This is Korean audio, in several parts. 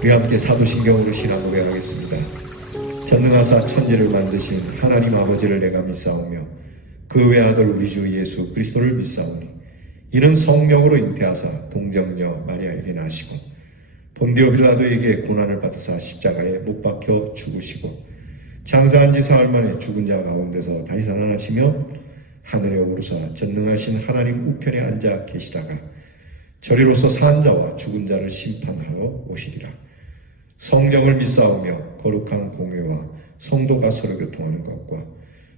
우리 함께 사도신경으로 신앙 고백하겠습니다. 전능하사 천지를 만드신 하나님 아버지를 내가 믿사오며 그 외아들 우리 주 예수 그리스도를 믿사오니 이는 성령으로 잉태하사 동정녀 마리아에게 나시고 본디오 빌라도에게 고난을 받으사 십자가에 못 박혀 죽으시고 장사한 지 사흘 만에 죽은 자 가운데서 다시 살아나시며 하늘에 오르사 전능하신 하나님 우편에 앉아 계시다가 저리로서 산 자와 죽은 자를 심판하러 오시리라. 성령을 믿사오며 거룩한 공회와 성도가 서로 교통하는 것과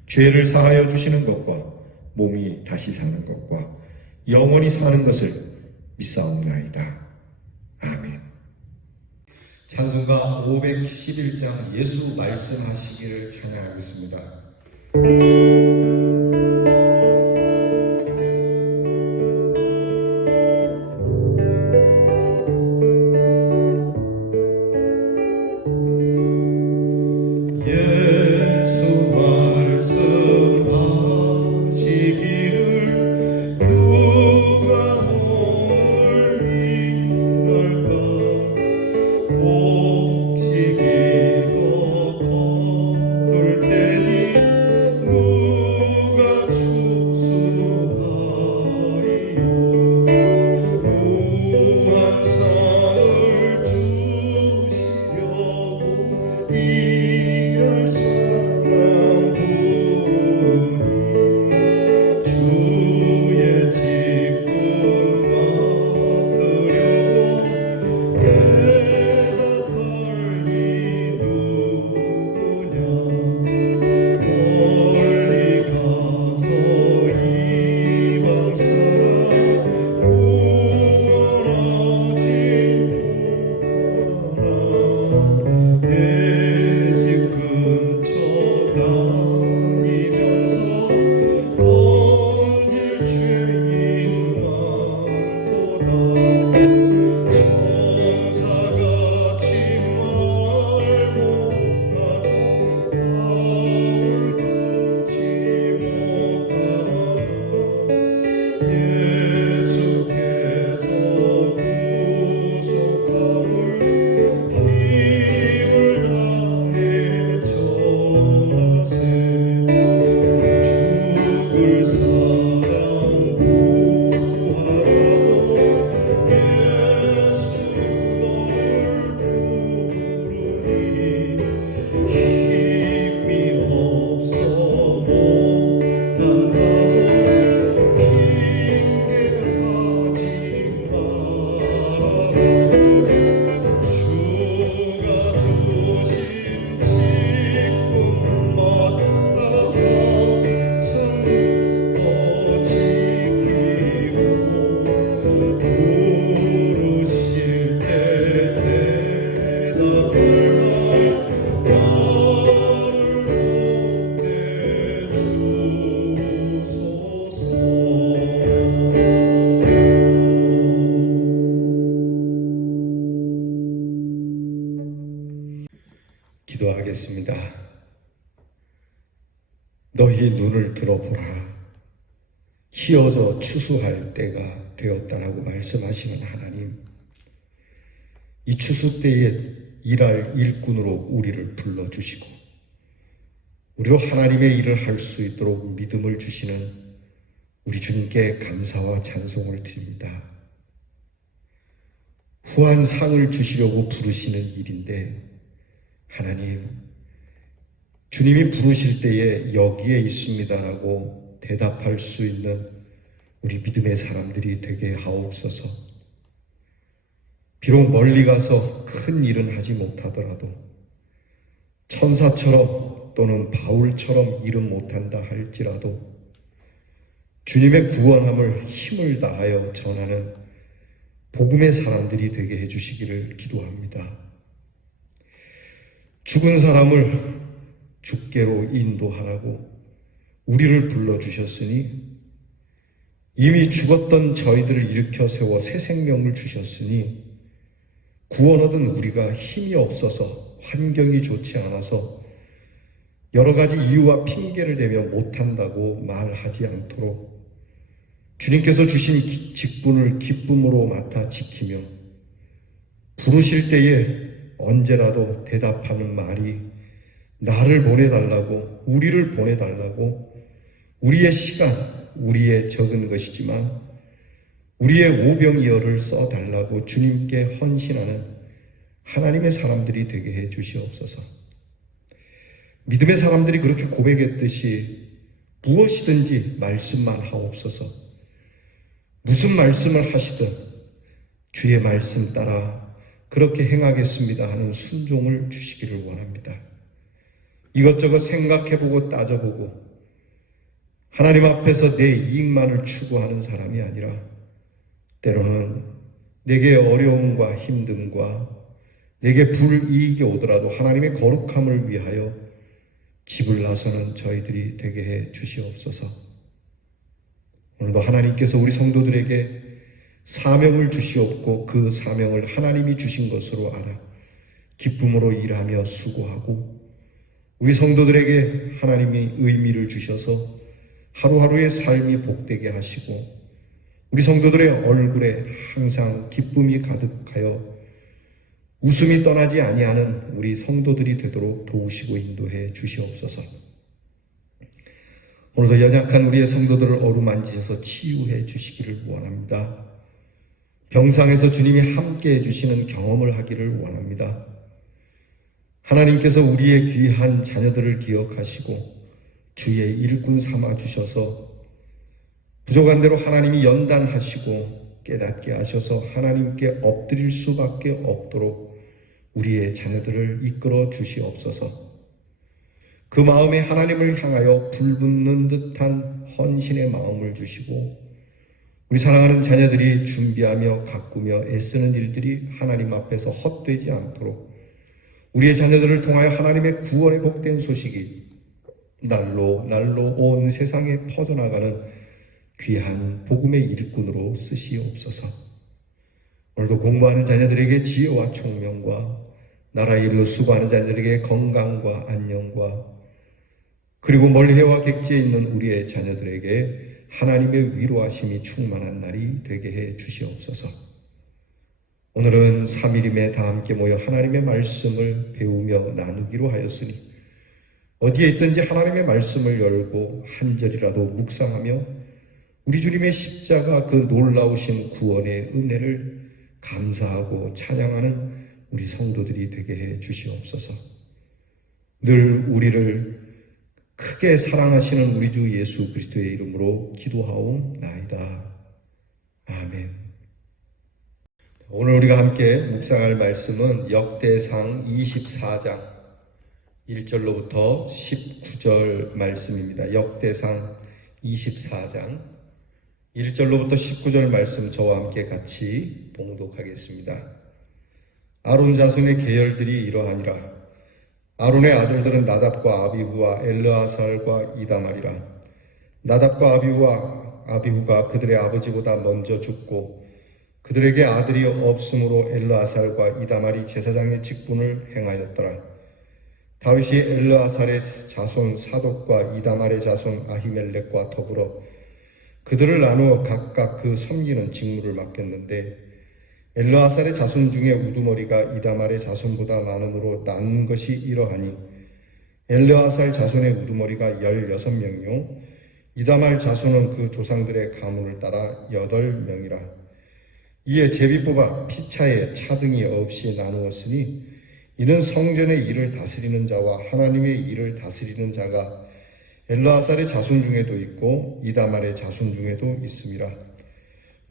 죄를 사하여 주시는 것과 몸이 다시 사는 것과 영원히 사는 것을 믿사옵나이다. 아멘. 찬송가 511장 예수 말씀하시기를 찬양하겠습니다. 기도하겠습니다. 너희 눈을 들어보라. 희어져 추수할 때가 되었다라고 말씀하시는 하나님, 이 추수 때에 일할 일꾼으로 우리를 불러주시고 우리로 하나님의 일을 할 수 있도록 믿음을 주시는 우리 주님께 감사와 찬송을 드립니다. 후한 상을 주시려고 부르시는 일인데 하나님, 주님이 부르실 때에 여기에 있습니다라고 대답할 수 있는 우리 믿음의 사람들이 되게 하옵소서. 비록 멀리 가서 큰 일은 하지 못하더라도 천사처럼 또는 바울처럼 일은 못한다 할지라도 주님의 구원함을 힘을 다하여 전하는 복음의 사람들이 되게 해주시기를 기도합니다. 죽은 사람을 죽게로 인도하라고 우리를 불러주셨으니 이미 죽었던 저희들을 일으켜 세워 새 생명을 주셨으니 구원 얻은 우리가 힘이 없어서 환경이 좋지 않아서 여러 가지 이유와 핑계를 대며 못한다고 말하지 않도록 주님께서 주신 직분을 기쁨으로 맡아 지키며 부르실 때에 언제라도 대답하는 말이 나를 보내달라고, 우리를 보내달라고, 우리의 시간, 우리의 적은 것이지만 우리의 오병이어를 써달라고 주님께 헌신하는 하나님의 사람들이 되게 해 주시옵소서. 믿음의 사람들이 그렇게 고백했듯이 무엇이든지 말씀만 하옵소서. 무슨 말씀을 하시든 주의 말씀 따라 그렇게 행하겠습니다 하는 순종을 주시기를 원합니다. 이것저것 생각해보고 따져보고 하나님 앞에서 내 이익만을 추구하는 사람이 아니라 때로는 내게 어려움과 힘듦과 내게 불이익이 오더라도 하나님의 거룩함을 위하여 집을 나서는 저희들이 되게 해 주시옵소서. 오늘도 하나님께서 우리 성도들에게 사명을 주시옵고 그 사명을 하나님이 주신 것으로 알아 기쁨으로 일하며 수고하고 우리 성도들에게 하나님이 의미를 주셔서 하루하루의 삶이 복되게 하시고 우리 성도들의 얼굴에 항상 기쁨이 가득하여 웃음이 떠나지 아니하는 우리 성도들이 되도록 도우시고 인도해 주시옵소서. 오늘도 연약한 우리의 성도들을 어루만지셔서 치유해 주시기를 원합니다. 병상에서 주님이 함께 해주시는 경험을 하기를 원합니다. 하나님께서 우리의 귀한 자녀들을 기억하시고 주의 일꾼 삼아 주셔서 부족한 대로 하나님이 연단하시고 깨닫게 하셔서 하나님께 엎드릴 수밖에 없도록 우리의 자녀들을 이끌어 주시옵소서. 그 마음에 하나님을 향하여 불붙는 듯한 헌신의 마음을 주시고 우리 사랑하는 자녀들이 준비하며 가꾸며 애쓰는 일들이 하나님 앞에서 헛되지 않도록 우리의 자녀들을 통하여 하나님의 구원의 복된 소식이 날로 온 세상에 퍼져나가는 귀한 복음의 일꾼으로 쓰시옵소서. 오늘도 공부하는 자녀들에게 지혜와 총명과 나라의 일로 수고하는 자녀들에게 건강과 안녕과 그리고 멀리해와 객지에 있는 우리의 자녀들에게 하나님의 위로하심이 충만한 날이 되게 해 주시옵소서. 오늘은 3일임에 다 함께 모여 하나님의 말씀을 배우며 나누기로 하였으니 어디에 있든지 하나님의 말씀을 열고 한 절이라도 묵상하며 우리 주님의 십자가 그 놀라우신 구원의 은혜를 감사하고 찬양하는 우리 성도들이 되게 해 주시옵소서. 늘 우리를 크게 사랑하시는 우리 주 예수 그리스도의 이름으로 기도하옵나이다. 아멘. 오늘 우리가 함께 묵상할 말씀은 역대상 24장 1절로부터 19절 말씀입니다. 역대상 24장 1절로부터 19절 말씀 저와 함께 같이 봉독하겠습니다. 아론 자손의 계열들이 이러하니라. 아론의 아들들은 나답과 아비후와 엘르아살과 이다말이라. 나답과 아비후가 그들의 아버지보다 먼저 죽고 그들에게 아들이 없으므로 엘르아살과 이다말이 제사장의 직분을 행하였더라. 다윗이 엘르아살의 자손 사독과 이다말의 자손 아히멜렉과 더불어 그들을 나누어 각각 그 섬기는 직무를 맡겼는데 엘르아살의 자손 중에 우두머리가 이다말의 자손보다 많으므로 나눈 것이 이러하니 엘르아살 자손의 우두머리가 16명이요 이다말 자손은 그 조상들의 가문을 따라 8명이라. 이에 제비 뽑아 피차에 차등이 없이 나누었으니 이는 성전의 일을 다스리는 자와 하나님의 일을 다스리는 자가 엘르아살의 자손 중에도 있고 이다말의 자손 중에도 있음이라.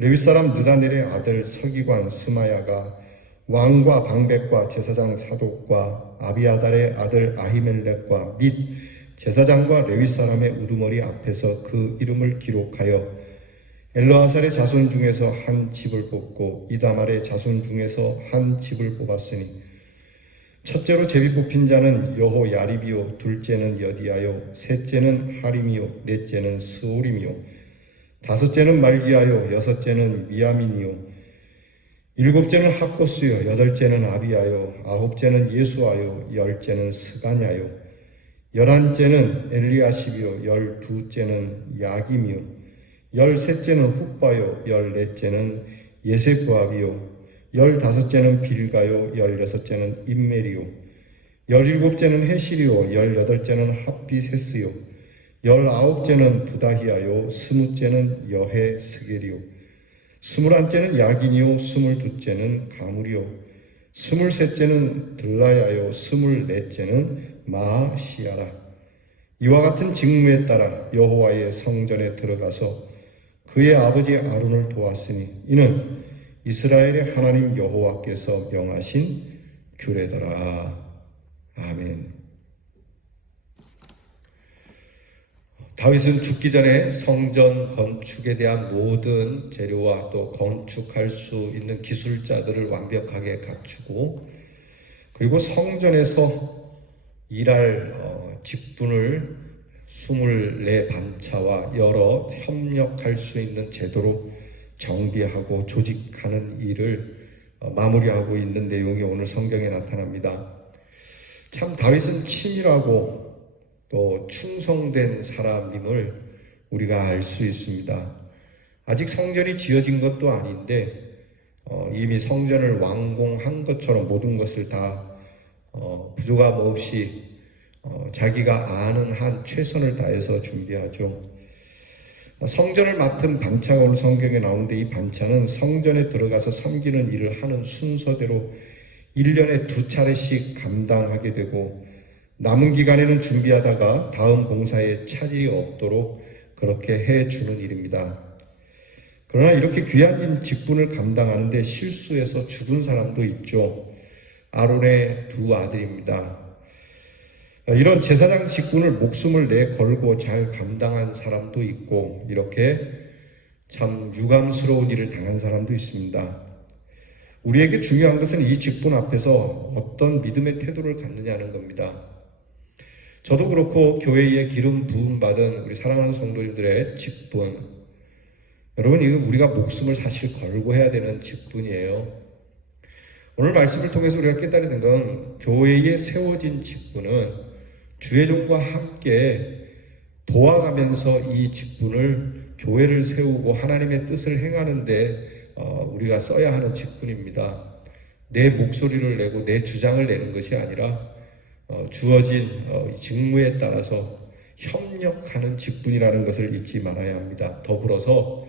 레위 사람 느다넬의 아들 서기관 스마야가 왕과 방백과 제사장 사독과 아비아달의 아들 아히멜렉과 및 제사장과 레위 사람의 우두머리 앞에서 그 이름을 기록하여 엘르아살의 자손 중에서 한 집을 뽑고 이다말의 자손 중에서 한 집을 뽑았으니 첫째로 제비 뽑힌 자는 여호야립이요 둘째는 여디야요 셋째는 하림이요 넷째는 스오림이요 다섯째는 말기야요 여섯째는 미야민이요 일곱째는 학고스요 여덟째는 아비야요 아홉째는 예수아요 열째는 스가냐요 열한째는 엘리야십이요 열두째는 야김이요 열셋째는 훗바요 열넷째는 예세부압이요 15째는 빌가요, 16째는 임메리요, 17째는 헤시리요, 18째는 핫비세스요, 19째는 부다히아요, 20째는 여헤스겔이요, 21째는 야긴이요, 22째는 가물이요, 23째는 들라야요, 24째는 마시아라. 이와 같은 직무에 따라 여호와의 성전에 들어가서 그의 아버지 아론을 도왔으니 이는 이스라엘의 하나님 여호와께서 명하신 규례더라. 아멘. 다윗은 죽기 전에 성전 건축에 대한 모든 재료와 또 건축할 수 있는 기술자들을 완벽하게 갖추고, 그리고 성전에서 일할 직분을 24반차와 여러 협력할 수 있는 제도로 정비하고 조직하는 일을 마무리하고 있는 내용이 오늘 성경에 나타납니다. 참 다윗은 치밀하고 또 충성된 사람임을 우리가 알 수 있습니다. 아직 성전이 지어진 것도 아닌데 이미 성전을 완공한 것처럼 모든 것을 다 부족함 없이 자기가 아는 한 최선을 다해서 준비하죠. 성전을 맡은 반차가 오늘 성경에 나오는데, 이 반차는 성전에 들어가서 섬기는 일을 하는 순서대로 1년에 2차례씩 감당하게 되고, 남은 기간에는 준비하다가 다음 공사에 차질이 없도록 그렇게 해주는 일입니다. 그러나 이렇게 귀한 직분을 감당하는데 실수해서 죽은 사람도 있죠. 아론의 2 아들입니다. 이런 제사장 직분을 목숨을 내걸고 잘 감당한 사람도 있고, 이렇게 참 유감스러운 일을 당한 사람도 있습니다. 우리에게 중요한 것은 이 직분 앞에서 어떤 믿음의 태도를 갖느냐는 겁니다. 저도 그렇고 교회에 기름 부음 받은 우리 사랑하는 성도님들의 직분, 여러분 이거 우리가 목숨을 사실 걸고 해야 되는 직분이에요. 오늘 말씀을 통해서 우리가 깨달게 된 건, 교회에 세워진 직분은 주의 종과 함께 도와가면서 이 직분을, 교회를 세우고 하나님의 뜻을 행하는데 우리가 써야 하는 직분입니다. 내 목소리를 내고 내 주장을 내는 것이 아니라 주어진 직무에 따라서 협력하는 직분이라는 것을 잊지 말아야 합니다. 더불어서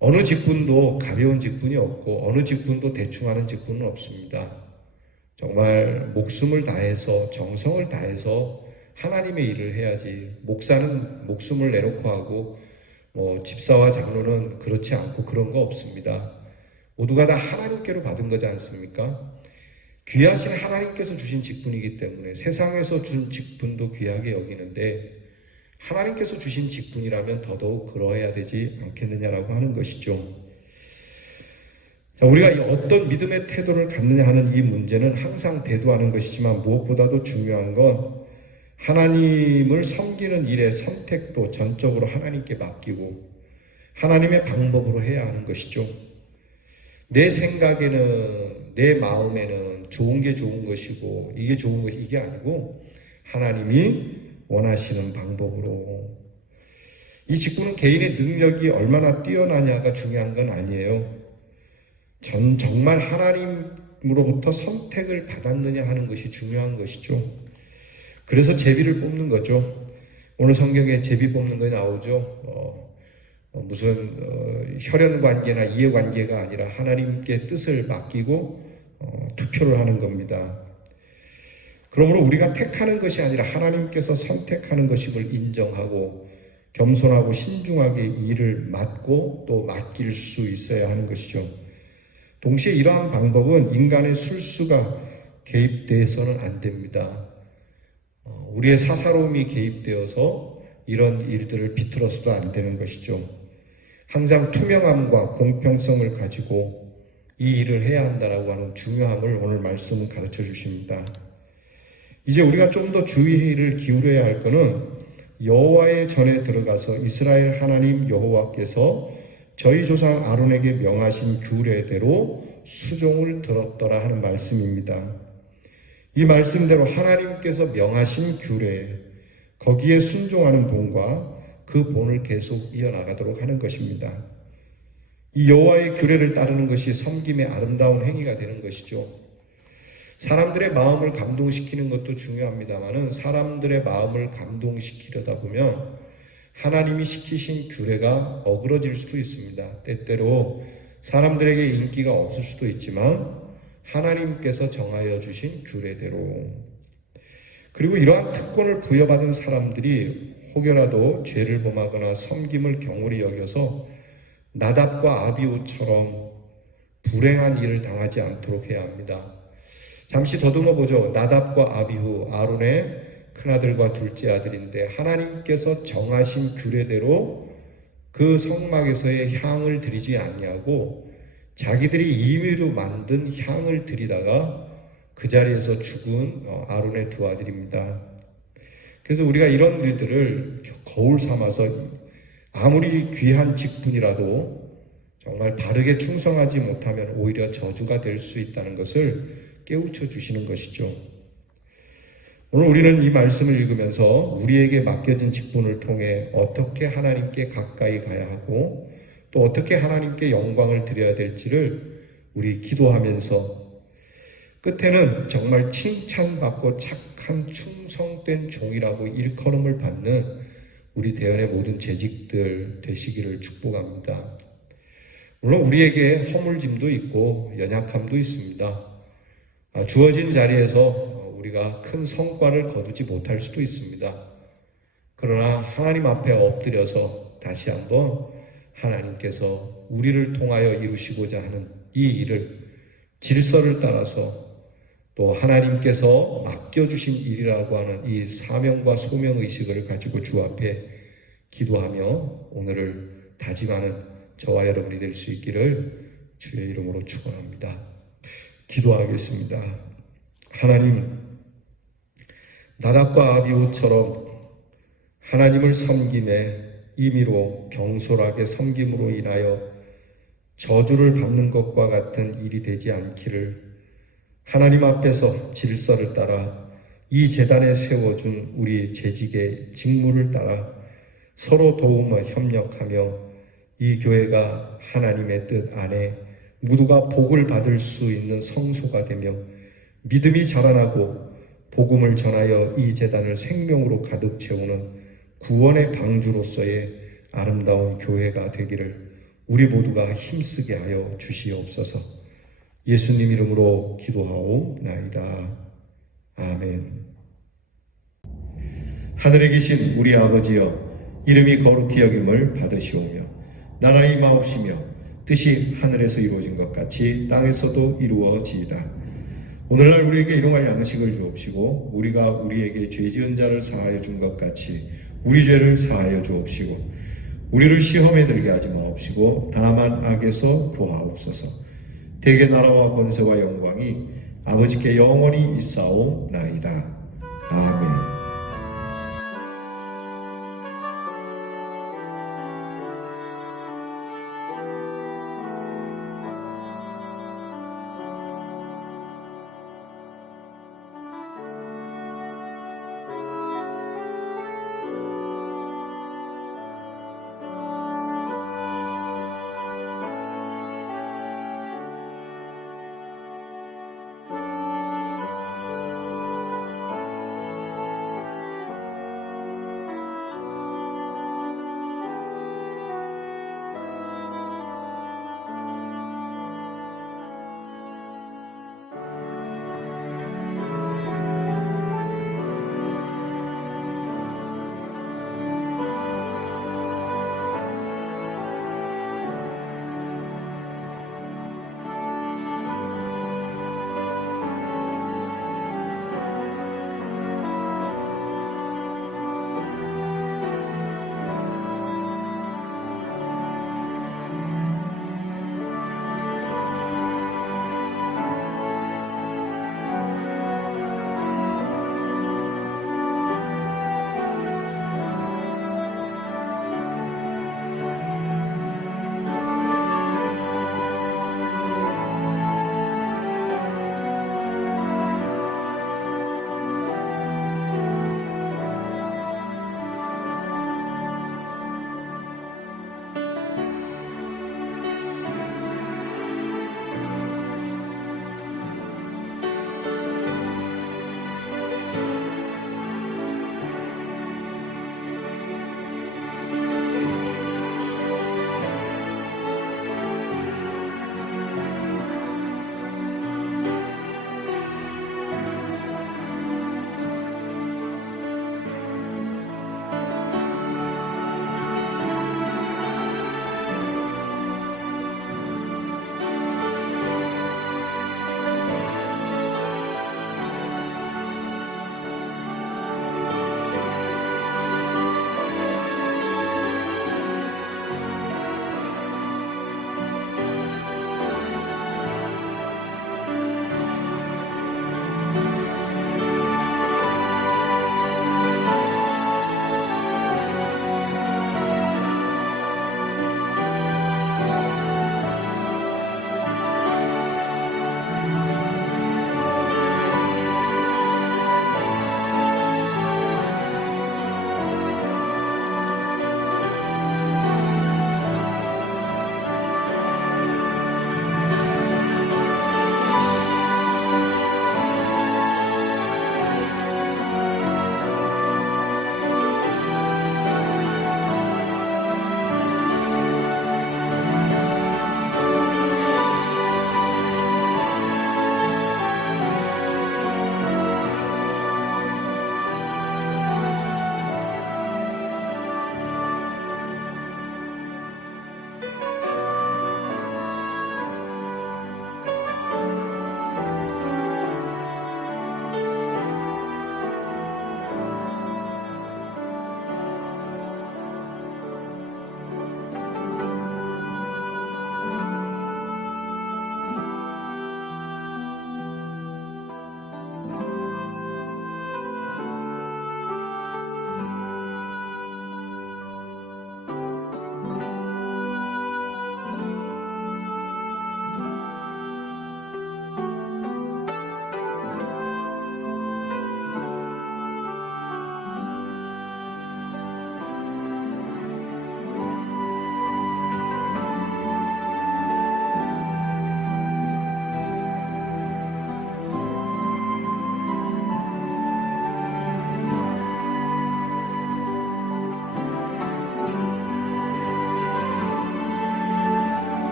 어느 직분도 가벼운 직분이 없고 어느 직분도 대충 하는 직분은 없습니다. 정말 목숨을 다해서 정성을 다해서 하나님의 일을 해야지, 목사는 목숨을 내놓고 하고 집사와 장로는 그렇지 않고 그런 거 없습니다. 모두가 다 하나님께로 받은 거지 않습니까? 귀하신 하나님께서 주신 직분이기 때문에 세상에서 준 직분도 귀하게 여기는데, 하나님께서 주신 직분이라면 더더욱 그러해야 되지 않겠느냐라고 하는 것이죠. 자, 우리가 어떤 믿음의 태도를 갖느냐 하는 이 문제는 항상 대두하는 것이지만, 무엇보다도 중요한 건 하나님을 섬기는 일의 선택도 전적으로 하나님께 맡기고 하나님의 방법으로 해야 하는 것이죠. 내 생각에는, 내 마음에는 좋은 게 좋은 것이고 이게 좋은 것이 이게 아니고 하나님이 원하시는 방법으로. 이 직분은 개인의 능력이 얼마나 뛰어나냐가 중요한 건 아니에요. 정말 하나님으로부터 선택을 받았느냐 하는 것이 중요한 것이죠. 그래서 제비를 뽑는 거죠. 오늘 성경에 제비 뽑는 거 나오죠. 무슨 혈연관계나 이해관계가 아니라 하나님께 뜻을 맡기고 투표를 하는 겁니다. 그러므로 우리가 택하는 것이 아니라 하나님께서 선택하는 것임을 인정하고 겸손하고 신중하게 일을 맡고 또 맡길 수 있어야 하는 것이죠. 동시에 이러한 방법은 인간의 술수가 개입돼서는 안 됩니다. 우리의 사사로움이 개입되어서 이런 일들을 비틀어서도 안 되는 것이죠. 항상 투명함과 공평성을 가지고 이 일을 해야 한다라고 하는 중요함을 오늘 말씀은 가르쳐 주십니다. 이제 우리가 좀 더 주의를 기울여야 할 것은 여호와의 전에 들어가서 이스라엘 하나님 여호와께서 저희 조상 아론에게 명하신 규례대로 수종을 들었더라 하는 말씀입니다. 이 말씀대로 하나님께서 명하신 규례, 거기에 순종하는 본과 그 본을 계속 이어나가도록 하는 것입니다. 이 여호와의 규례를 따르는 것이 섬김의 아름다운 행위가 되는 것이죠. 사람들의 마음을 감동시키는 것도 중요합니다만은 사람들의 마음을 감동시키려다 보면 하나님이 시키신 규례가 어그러질 수도 있습니다. 때때로 사람들에게 인기가 없을 수도 있지만 하나님께서 정하여 주신 규례대로, 그리고 이러한 특권을 부여받은 사람들이 혹여라도 죄를 범하거나 섬김을 경홀히 여겨서 나답과 아비후처럼 불행한 일을 당하지 않도록 해야 합니다. 잠시 더듬어 보죠. 나답과 아비후, 아론의 큰아들과 둘째 아들인데 하나님께서 정하신 규례대로 그 성막에서의 향을 드리지 아니하고 자기들이 임의로 만든 향을 드리다가 그 자리에서 죽은 아론의 두 아들입니다. 그래서 우리가 이런 일들을 거울 삼아서 아무리 귀한 직분이라도 정말 바르게 충성하지 못하면 오히려 저주가 될 수 있다는 것을 깨우쳐 주시는 것이죠. 오늘 우리는 이 말씀을 읽으면서 우리에게 맡겨진 직분을 통해 어떻게 하나님께 가까이 가야 하고 또 어떻게 하나님께 영광을 드려야 될지를 우리 기도하면서 끝에는 정말 칭찬받고 착한 충성된 종이라고 일컬음을 받는 우리 대연의 모든 재직들 되시기를 축복합니다. 물론 우리에게 허물짐도 있고 연약함도 있습니다. 주어진 자리에서 우리가 큰 성과를 거두지 못할 수도 있습니다. 그러나 하나님 앞에 엎드려서 다시 한번 하나님께서 우리를 통하여 이루시고자 하는 이 일을 질서를 따라서 또 하나님께서 맡겨주신 일이라고 하는 이 사명과 소명의식을 가지고 주 앞에 기도하며 오늘을 다짐하는 저와 여러분이 될 수 있기를 주의 이름으로 축원합니다. 기도하겠습니다. 하나님, 나답과 아비후처럼 하나님을 섬김에 임의로 경솔하게 섬김으로 인하여 저주를 받는 것과 같은 일이 되지 않기를 하나님 앞에서 질서를 따라 이 제단에 세워준 우리 재직의 직무를 따라 서로 도우며 협력하며 이 교회가 하나님의 뜻 안에 모두가 복을 받을 수 있는 성소가 되며 믿음이 자라나고 복음을 전하여 이 제단을 생명으로 가득 채우는 구원의 방주로서의 아름다운 교회가 되기를 우리 모두가 힘쓰게 하여 주시옵소서. 예수님 이름으로 기도하옵나이다. 아멘. 하늘에 계신 우리 아버지여, 이름이 거룩히 여김을 받으시오며 나라가 임하옵시며 뜻이 하늘에서 이루어진 것 같이 땅에서도 이루어지이다. 오늘날 우리에게 일용할 양식을 주옵시고 우리가 우리에게 죄 지은 자를 사하여 준 것 같이 우리 죄를 사하여 주옵시고 우리를 시험에 들게 하지 마옵시고 다만 악에서 구하옵소서. 대개 나라와 권세와 영광이 아버지께 영원히 있사옵나이다. 아멘.